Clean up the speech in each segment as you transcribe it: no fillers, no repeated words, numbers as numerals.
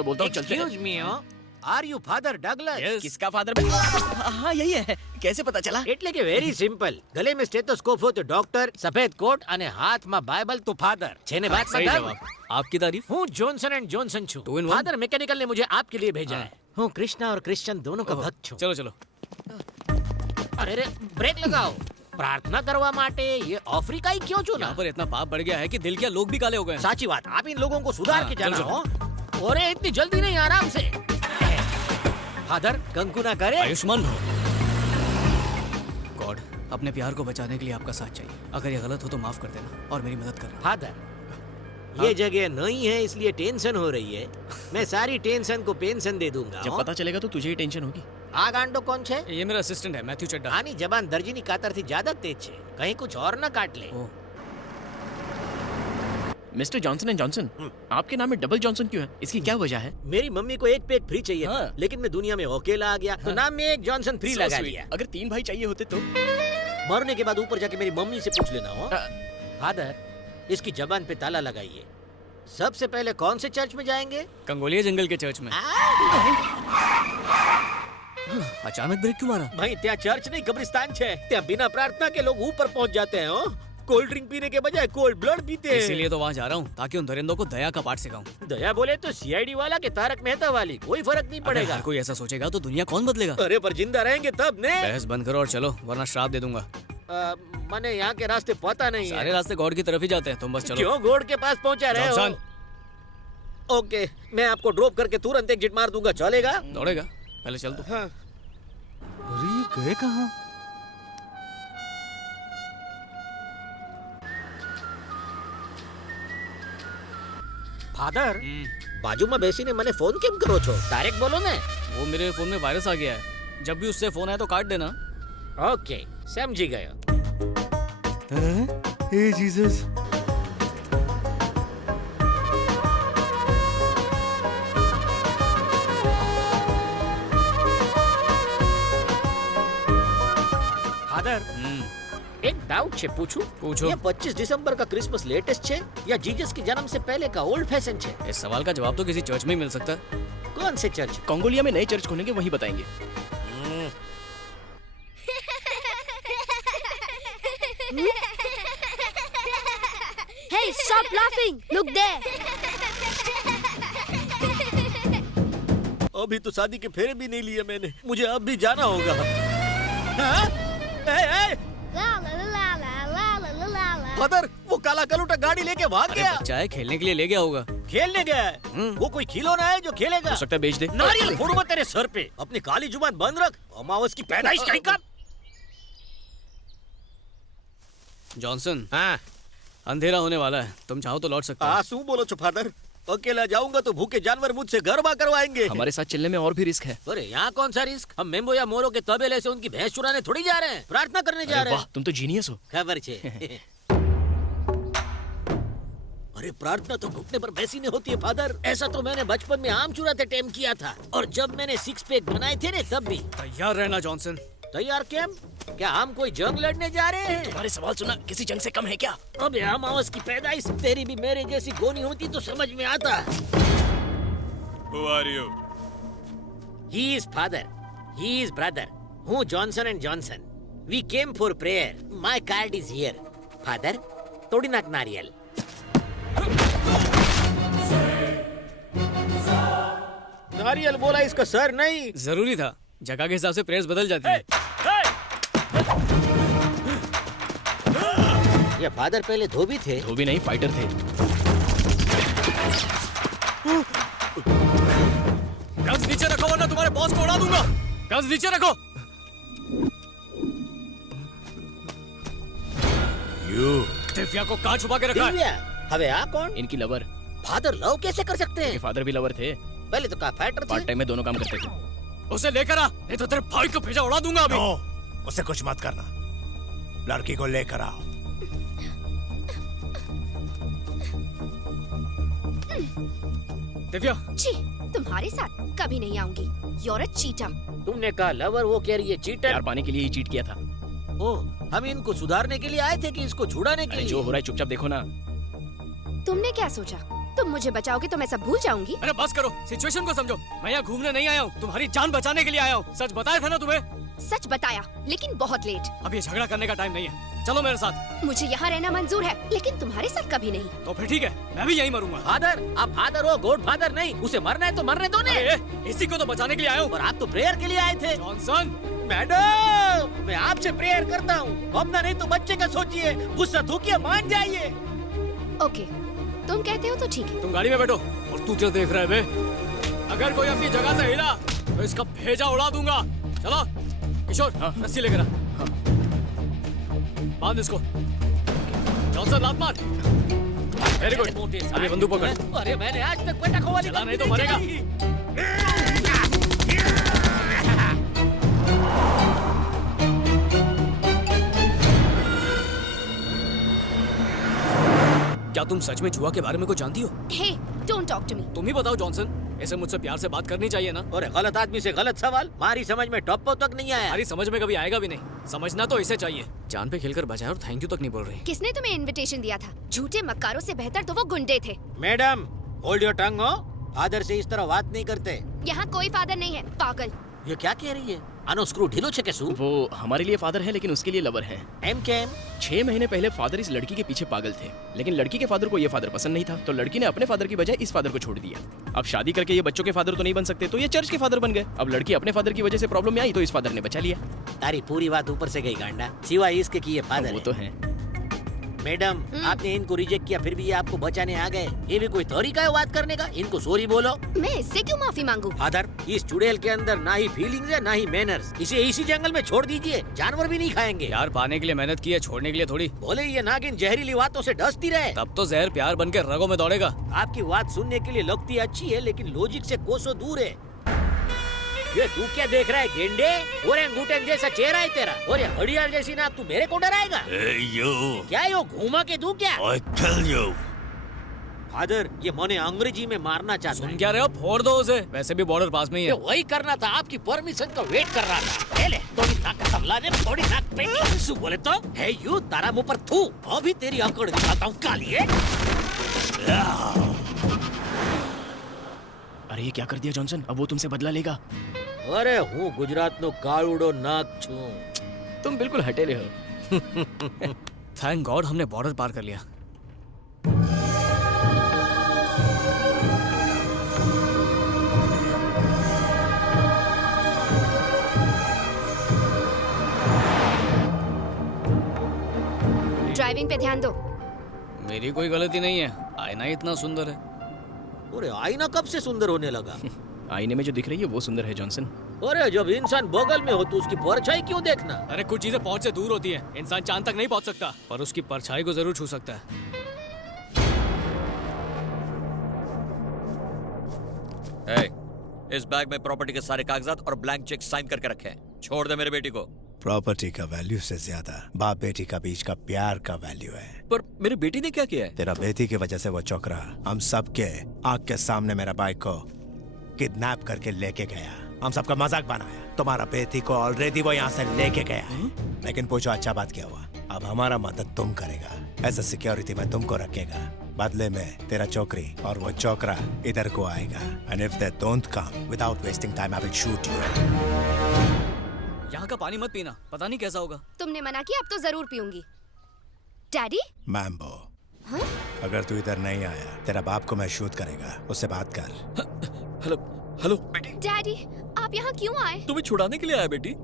तो बोलता हूँ चलते हैं। Excuse me, are you Father Douglas? किसका फादर? हाँ यही है। कैसे पता चला? એટલે કે વેરી સિમ્પલ. ગલે में स्टेथोस्कोप हो तो डॉक्टर, सफेद कोट અને હાથમાં બાઇબલ તો फादर. છે ને बात सही में जवाब। आपकी तारीफ? हूँ जॉनसन एंड जॉनसन छू. Two in one? Father mechanical ने मुझे आपके लिए भेजा हाँ। है. हूँ कृष्णा और क्रिश्चियन दोनों का भक्त छू. चलो चलो। अरे रे ब्रेक लगाओ. प्रार्थना करवा माटे ये अफ्रीका ही क्यों चुना? यहाँ पर इतना पाप बढ़ गया है कि दिल क्या लोग भी काले हो गए हैं। साची बात. आप इन लोगों को सुधार हाँ, के जाना चलो, हो. और इतनी जल्दी नहीं, आराम से. फादर कंकु ना करे. आयुष्मान भव। गॉड, अपने प्यार को बचाने के लिए आपका साथ चाहिए। अगर ये गलत हो तो माफ कर देना और मेरी मदद करना। फादर ये जगह नहीं है इसलिए टेंशन हो रही है. मैं सारी टेंशन को पेंशन दे दूंगा. जब पता चलेगा तो तुझे ही टेंशन होगी। आ गांडो कौन छे? ये मेरा असिस्टेंट है मैथ्यू चड्डा। आनी जबान दर्जीनी कातरથી ज्यादा तेज છે. कहीं कुछ और न काट ले. मिस्टर जॉनसन एंड जॉनसन, आपके नाम में डबल जॉनसन क्यों है? इसकी क्या वजह है? मेरी मम्मी को एक पैक फ्री चाहिए था, हाँ। लेकिन मैं दुनिया में अकेला आ गया तो नाम में एक जॉनसन फ्री So लगा sweet। दिया. अगर 3 भाई चाहिए होते तो? मरने के बाद ऊपर जाके मेरी मम्मी से पूछ लेना हो. फादर इसकी जबान पे ताला लगाइए. सबसे पहले कौन से चर्च में जाएंगे? कंगोलिया जंगल के चर्च में। अचानक ब्रेक क्यों मारा? भाई ત્યાં चर्च नहीं कब्रिस्तान छे. ત્યાં बिना प्रार्थना के लोग ऊपर पहुंच जाते हैं. हो कोल्ड ड्रिंक पीने के बजाय कोल्ड ब्लड पीते हैं. इसीलिए तो वहाँ जा रहा हूँ ताकि उन दरिंदों को दया का पाठ सिखाऊं। दया बोले तो सीआईडी वाला के तारक मेहता वाली कोई फर्क नहीं अगर पड़ेगा. हर कोई ऐसा सोचेगा तो दुनिया कौन बदलेगा? अरे पर जिंदा रहेंगे तब ने. बहस बंद करो और चलो वरना श्राप दे दूंगा। मने यहाँ के रास्ते पता नहीं सारे है. रास्ते गॉड की तरफ ही जाते हैं, तुम बस चलो। क्यों गॉड के पास पहुँचा रहे हो? जॉनसन। ओके मैं आपको ड्रॉप करके तुरंत एग्जिट मार दूंगा. चलेगा? दौड़ेगा? पहले चल तू। हाँ. अरे ये गए कहाँ? फादर બાજુમાં બેસીને મને ફોન કેમ કરો છો? ડાયરેક્ટ બોલો ને. वो मेरे फोन में वायरस आ गया है, जब भी उससे फोन आए तो काट देना। ओके समझी गयो. हे जीसस, फादर एक डाउट છે પૂછું? पूछो। ये 25 दिसंबर का क्रिसमस लेटेस्ट છે या जीसस के जन्म से पहले का ओल्ड फैशन છે? इस सवाल का जवाब तो किसी चर्च में ही मिल सकता है। कौन से चर्च? कंगोलिया में नए चर्च खुलेंगे, वहीं बताएंगे। Hey, stop laughing! Look there! अभी तो शादी के फेरे भी नहीं लिए मैंने. मुझे अब भी जाना होगा. हाँ? ए, La la la la la la la la la. Father वो काला कलूटा गाड़ी लेके भाग अरे गया. बच्चा है, खेलने के लिए ले गया होगा। खेलने गया है. वो कोई खिलौना है जो खेलेगा? हो सकता है बेच दे। नारियल फोड़ूंगा तेरे सर पे. अपनी काली जुबान बंद रख. अमावस की पैदाइश कहीं का. जॉनसन, हाँ अंधेरा होने वाला है, तुम चाहो तो लौट सकते हो। શું બોલો છો फादर? अकेला जाऊंगा तो भूखे जानवर मुझसे गरबा करवाएंगे. हमारे साथ चलने में और भी रिस्क है। अरे यहाँ कौन सा रिस्क? हम मेम्बो या मोरो के तबेले से उनकी भैंस चुराने थोड़ी जा रहे हैं. प्रार्थना करने जा अरे रहे वाह, हैं. तुम तो जीनियस हो। खबर छे. अरे प्रार्थना तो घुटने पर बैसी नहीं होती है फादर. ऐसा तो मैंने बचपन में आम चुराते टाइम किया था. और जब मैंने 6 पैक बनाए थे ने तब भी. तैयार रहना जॉनसन। तैयार केम? क्या हम कोई जंग लड़ने जा रहे हैं? तुम्हारे सवाल सुना किसी जंग से कम है क्या? अबे अमावस की पैदाइश तेरी भी मेरे जैसी गोनी होती तो समझ में आता. who are you? He is father. He is brother. हूँ Johnson and Johnson. We came for prayer. My card is here. Father, तोड़ी नाक नारियल. नारियल बोला इसका सर नहीं. जरूरी था, जगह के हिसाब से प्रेस बदल जाती है। ये फादर पहले धोबी थे. धोबी नहीं, फाइटर थे। गन्स नीचे रखो वरना तुम्हारे बॉस को उड़ा दूंगा। गन्स नीचे रखो। दिव्या को कहाँ छुपा के रखा है? दिव्या હવે આ કોણ? इनकी लवर। फादर लव कैसे कर सकते इनके हैं? फादर भी लवर थे, पहले तो कहा फाइटर पार्ट थे. टाइम में दोनों काम करते थे। उसे लेकर आ, नहीं तो तेरे भाई को भेजा उड़ा दूंगा अभी। नो, उसे कुछ मत करना. लड़की को लेकर आओ. दिव्या, छी, तुम्हारे साथ कभी नहीं आऊंगी. You're a cheater. तुमने कहा लवर, वो कह रही है चीटर. यार पाने के लिए ही चीट किया था। ओ, हम इनको सुधारने के लिए आए थे कि इसको छुड़ाने के अरे लिए? जो हो रहा है चुपचाप देखो ना। तुमने क्या सोचा? तुम मुझे बचाओगे तो मैं सब भूल जाऊंगी। अरे बस करो, सिचुएशन को समझो। मैं यहाँ घूमने नहीं आया हूँ, तुम्हारी जान बचाने के लिए आया हूँ। सच बताया था ना तुम्हें? सच बताया, लेकिन बहुत लेट। अब ये झगड़ा करने का टाइम नहीं है, चलो मेरे साथ। मुझे यहाँ रहना मंजूर है, लेकिन तुम्हारे साथ कभी नहीं। तो फिर ठीक है, मैं भी यहीं मरूंगा। फादर, आप फादर हो, गॉड फादर नहीं। उसे मरना है तो मरने दो ने। इसी को तो बचाने के लिए आया हूँ। और आप तो प्रेयर के लिए आए थे। जॉनसन, मैडम, मैं आपसे प्रेयर करता हूँ। अपना नहीं तो बच्चे का सोचिए। गुस्सा थूकिए, मान जाइए। ओके, तुम कहते हो तो ठीक है। तुम गाड़ी में बैठो। और तू क्या देख रहा है बे? अगर कोई अपनी जगह से हिला तो इसका भेजा उड़ा दूंगा। चलो किशोर, रस्सी लेकर आ। बांध इसको। जॉनसन, लात मार। Very good. अभी बंदूक पकड़। अरे मैंने आज तक बेटा को वाली चला नहीं तो मरेगा। क्या तुम सच में जुआ के बारे में कुछ जानती हो? हे, डोंट टॉक टू मी। तुम ही बताओ जॉनसन, ऐसे मुझसे प्यार से बात करनी चाहिए ना? और गलत आदमी से गलत सवाल, हमारी समझ में टॉप तक नहीं आया। हमारी समझ में कभी आएगा भी नहीं। समझना तो इसे चाहिए। जान पे खेलकर बचाया और थैंक यू तक नहीं बोल रही। किसने तुम्हें इनविटेशन दिया था? झूठे मक्कारों से बेहतर तो वो गुंडे थे। मैडम, होल्ड योर टंग हो। फादर से इस तरह बात नहीं करते। यहाँ कोई फादर नहीं है, पागल। ये क्या कह रही है? आनो स्क्रू ढीलो छे के सु? वो हमारे लिए फादर है लेकिन उसके लिए लवर है। एम के एम? 6 महीने पहले फादर इस लड़की के पीछे पागल थे, लेकिन लड़की के फादर को ये फादर पसंद नहीं था, तो लड़की ने अपने फादर की बजाय इस फादर को छोड़ दिया। अब शादी करके ये बच्चों के फादर तो नहीं बन सकते, तो ये चर्च के फादर बन गए। अब लड़की अपने फादर की वजह से प्रॉब्लम में आई तो इस फादर ने बचा लिया। तारी पूरी बात ऊपर से गई गांडा, सिवाय इसके कि ये फादर वो तो है। मैडम, आपने इनको रिजेक्ट किया, फिर भी ये आपको बचाने आ गए। ये भी कोई तरीका है बात करने का? इनको सॉरी बोलो। मैं इससे क्यों माफी मांगू? फादर, इस चुड़ैल के अंदर ना ही फीलिंग्स है ना ही मैनर्स। इसे इसी जंगल में छोड़ दीजिए, जानवर भी नहीं खाएंगे। यार पाने के लिए मेहनत की है, छोड़ने के लिए थोड़ी। बोले ये नागिन जहरीली बातों से डसती रहे, तब तो जहर प्यार बन के रगों में दौड़ेगा। आपकी बात सुनने के लिए लगती अच्छी है, लेकिन लॉजिक से कोसों दूर है। ये तू क्या देख रहा है गेंडे? ओरेंगुटन जैसा चेहरा है तेरा, और ये घड़ियाल जैसी नाक, तू मेरे को डराएगा? क्या यो घूमा के दूं क्या? फादर, ये मने अंग्रेजी में मारना चाहता सुन है। क्या रहे हो? फोड़ दो उसे, वैसे भी बॉर्डर पास में ही ये है। वही करना था, आपकी परमिशन का वेट कर रहा था। ले थोड़ी नाक तबला ने, थोड़ी नाक पे सु बोले तो है यू तारा मुंह पर थू। अभी तेरी अकड़ दिखाता हूँ कालिए। अरे ये क्या कर दिया जॉनसन? अब वो तुमसे बदला लेगा। अरे हूँ गुजरात नो काळुडो नाक छू। तुम बिल्कुल हटेले हो। थैंक गॉड हमने बॉर्डर पार कर लिया। ड्राइविंग पे ध्यान दो। मेरी कोई गलती नहीं है, आईना ही इतना सुंदर है। अरे आईना कब से सुंदर होने लगा? आईने में जो दिख रही है वो सुंदर है जॉनसन। अरे जब इंसान बगल में हो तो उसकी परछाई क्यों देखना? अरे कुछ चीजें पहुंच से दूर होती हैं। इंसान चांद तक नहीं पहुंच सकता, पर उसकी परछाई को जरूर छू सकता है। इस बैग में प्रॉपर्टी के सारे कागजात और ब्लैंक चेक साइन करके रखे। छोड़ दे मेरे बेटी को। प्रॉपर्टी का वैल्यू से ज्यादा बाप बेटी का बीच का प्यार का वैल्यू है। पर मेरी बेटी ने क्या किया है? तेरा बेटी की वजह से वो चौकरा हम सबके आंख के सामने मेरा बाइक को किडनैप करके लेके गया। हम सबका मजाक बनाया। तुम्हारा बेटी को ऑलरेडी वो यहाँ से लेके गया है। लेकिन पूछो अच्छा बात क्या हुआ? अब हमारा मदद तुम करेगा, एज अ सिक्योरिटी में तुमको रखेगा। बदले में तेरा चौकरी और वो चौकरा इधर को आएगा। And if they don't come without wasting time I will shoot you. यहाँ का पानी मत पीना, पता नहीं कैसा होगा। तुमने मना किया, अब तो जरूर पीऊंगी। डैडी? मैम्बो, हाँ? अगर तू इधर नहीं आया तेरा बाप को मैं शूट करेगा। उससे बात कर। हेलो हेलो बेटी, डैडी, आप यहाँ क्यों आए? तुम्हें छुड़ाने के लिए आया बेटी।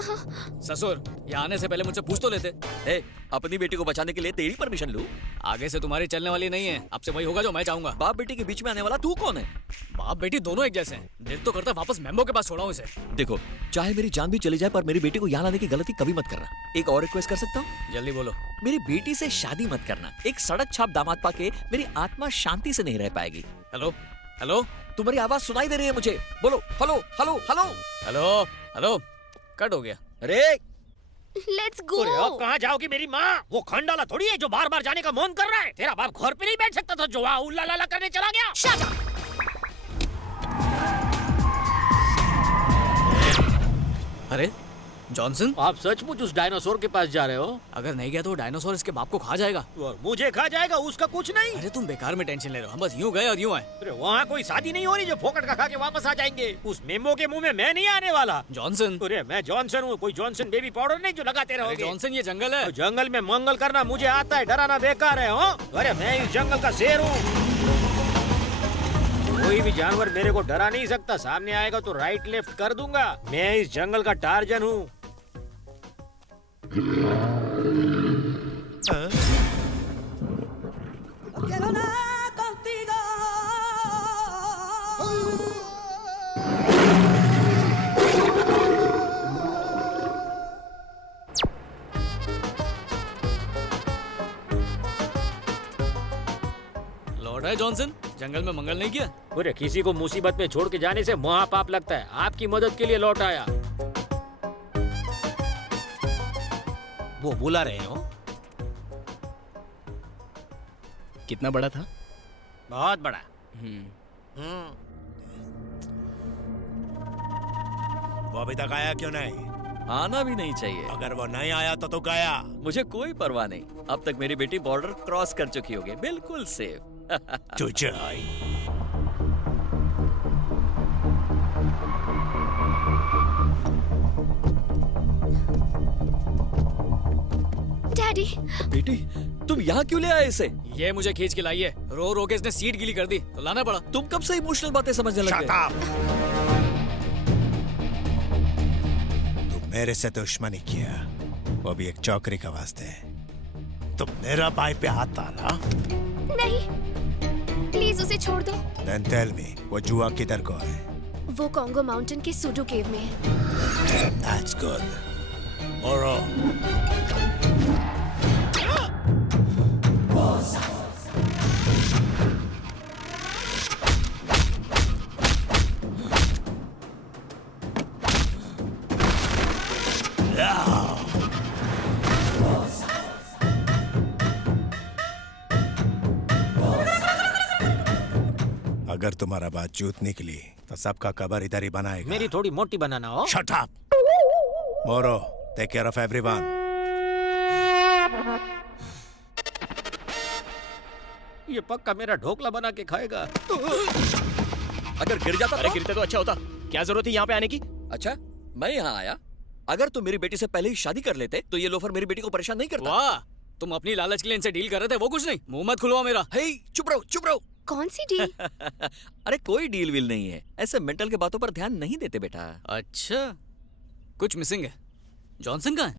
ससुर, यहाँ आने से पहले मुझसे पूछ तो लेते। ए, अपनी बेटी को बचाने के लिए तेरी परमिशन लूं? आगे से तुम्हारी चलने वाली नहीं है। अब से वही होगा जो मैं चाहूंगा। बाप बेटी के बीच में आने वाला तू कौन है? बाप बेटी दोनों एक जैसे हैं। दिल तो करता है वापस मेम्बो के पास छोड़ाऊं इसे। देखो, चाहे मेरी जान भी चली जाए पर मेरी बेटी को यहाँ लाने की गलती कभी मत करना। एक और रिक्वेस्ट कर सकता हूँ? जल्दी बोलो। मेरी बेटी से शादी मत करना। एक सड़क छाप दामाद पाके मेरी आत्मा शांति से नहीं रह पाएगी। हेलो हेलो, तुम्हारी आवाज सुनाई दे रही है मुझे। बोलो hello hello hello hello hello. Cut हो गया। अरे लेट्स गो। अरे अब कहाँ जाओगी मेरी माँ? वो खंडाला थोड़ी है जो बार बार जाने का मन कर रहा है। तेरा बाप घर पे नहीं बैठ सकता था जो वहाँ उल्ला लाला करने चला गया। Shut up! अरे जॉनसन, आप सचमुच उस डायनासोर के पास जा रहे हो? अगर नहीं गया तो डायनासोर इसके बाप को खा जाएगा। और मुझे खा जाएगा, उसका कुछ नहीं। अरे तुम बेकार में टेंशन ले रहे हो, हम बस यूं गए और यूं आए। अरे वहाँ कोई शादी नहीं हो रही जो फोकट का खा के वापस आ जाएंगे। उस मेमो के मुंह में मैं नहीं आने वाला। जॉनसन, अरे मैं जॉनसन हूँ, कोई जॉनसन बेबी पाउडर नहीं जो लगाते अरे रहोगे। जॉनसन ये जंगल है। तो जंगल में मंगल करना मुझे आता है, डराना बेकार है। हो अरे मैं इस जंगल का शेर हूँ, कोई भी जानवर मेरे को डरा नहीं सकता। सामने आएगा तो राइट लेफ्ट कर दूंगा। मैं इस जंगल का टार्जन हूँ। लौट है जॉनसन, जंगल में मंगल नहीं किया। अरे किसी को मुसीबत में छोड़ के जाने से महापाप लगता है। आपकी मदद के लिए लौट आया। वो बुला रहे हो? कितना बड़ा था? बहुत बड़ा। वो अभी तक आया क्यों नहीं? आना भी नहीं चाहिए। अगर वो नहीं आया तो तू गया। मुझे कोई परवाह नहीं, अब तक मेरी बेटी बॉर्डर क्रॉस कर चुकी होगी, बिल्कुल सेफ। तुझे डैडी, बेटी तुम यहाँ क्यों ले आए इसे? ये मुझे खींच के लाई है। रो रो के इसने सीट गीली कर दी तो लाना पड़ा। तुम कब से इमोशनल बातें समझने लग Shut गए? up! तू मेरे से दुश्मनी किया, वो भी एक चौकरी का वास्ते। तो मेरा भाई पे हाथ डाला। नहीं, प्लीज उसे छोड़ दो। Then tell me, वो जुआ किधर को है? वो कॉन्गो माउंटेन के सुडू केव में है। That's good. Moro. अगर तुम्हारा बात जूत निकली तो सबका कबर इधर ही बनाएगा। मेरी थोड़ी मोटी बनाना हो। Shut up! Moro, take care of everyone. ये पक्का मेरा ढोकला बना के खाएगा। अगर गिर जाता अरे तो? गिरते तो अच्छा होता, क्या जरूरत थी यहाँ पे आने की? अच्छा मैं यहाँ आया, अगर तुम मेरी बेटी से पहले ही शादी कर लेते तो ये लोफर मेरी बेटी को परेशान नहीं करता। वाह, तुम अपनी लालच के लिए इनसे डील कर रहे थे, वो कुछ नहीं। मुंह मत खुलवाओ मेरा। हे चुप रहो चुप रहो। कौन सी डील? अरे कोई डील वील नहीं है, ऐसे मेंटल के बातों पर ध्यान नहीं देते बेटा। अच्छा, कुछ मिसिंग है। जॉनसन कहाँ है?